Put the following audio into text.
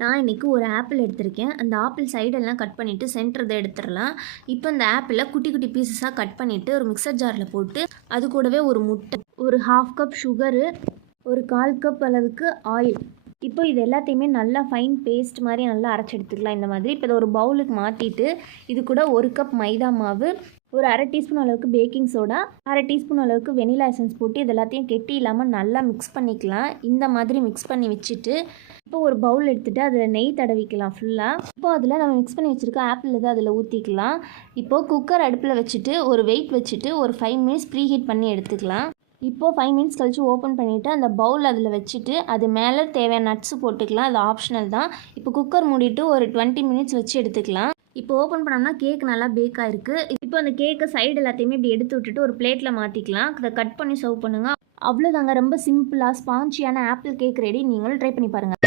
நான் இன்றைக்கி ஒரு ஆப்பிள் எடுத்திருக்கேன். அந்த ஆப்பிள் சைடெல்லாம் கட் பண்ணிவிட்டு சென்டர் இதை எடுத்துடலாம். இப்போ இந்த ஆப்பிளை குட்டி குட்டி பீசஸாக கட் பண்ணிவிட்டு ஒரு மிக்சர் ஜாரில் போட்டு அது கூடவே ஒரு முட்டை, ஒரு 1/2 கப் சுகரு, ஒரு 1/4 கப் அளவுக்கு ஆயில், இப்போ இது எல்லாத்தையுமே நல்லா ஃபைன் பேஸ்ட் மாதிரி நல்லா அரைச்சி எடுத்துக்கலாம் இந்த மாதிரி. இப்போ இதை ஒரு பவுலுக்கு மாற்றிட்டு இது கூட 1 கப் மைதா மாவு, ஒரு 1/2 டீஸ்பூன் அளவுக்கு பேக்கிங் சோடா, 1/2 டீஸ்பூன் அளவுக்கு வெனிலா எசன்ஸ் போட்டு இது எல்லாத்தையும் கெட்டி இல்லாமல் நல்லா மிக்ஸ் பண்ணிக்கலாம். இந்த மாதிரி மிக்ஸ் பண்ணி வச்சுட்டு இப்போ ஒரு பவுல் எடுத்துகிட்டு அதில் நெய் தடவிக்கலாம் ஃபுல்லாக. இப்போ அதில் நம்ம மிக்ஸ் பண்ணி வச்சுருக்க ஆப்பிள் இதை அதில் ஊற்றிக்கலாம். இப்போது குக்கர் அடுப்பில் வச்சுட்டு ஒரு வெயிட் வச்சுட்டு ஒரு 5 மினிட்ஸ் ப்ரீ ஹீட் பண்ணி எடுத்துக்கலாம். இப்போது 5 மினிட்ஸ் கழித்து ஓப்பன் பண்ணிவிட்டு அந்த பவுல் அதில் வச்சுட்டு அது மேலே தேவையான நட்ஸு போட்டுக்கலாம். அது ஆப்ஷனல் தான். இப்போ குக்கர் மூடிட்டு ஒரு 20 மினிட்ஸ் வச்சு எடுத்துக்கலாம். இப்போ ஓப்பன் பண்ணோம்னா கேக் நல்லா பேக் ஆகிருக்கு. இப்போ அந்த கேக்கை சைடு எல்லாத்தையுமே இப்படி எடுத்து விட்டுட்டு ஒரு பிளேட்டில் மாற்றிக்கலாம். அதை கட் பண்ணி சர்வ் பண்ணுங்கள். அவ்வளோதாங்க, ரொம்ப சிம்பிளாக ஸ்பான்ச்சியான ஆப்பிள் கேக் ரெடி. நீங்களும் ட்ரை பண்ணி பாருங்கள்.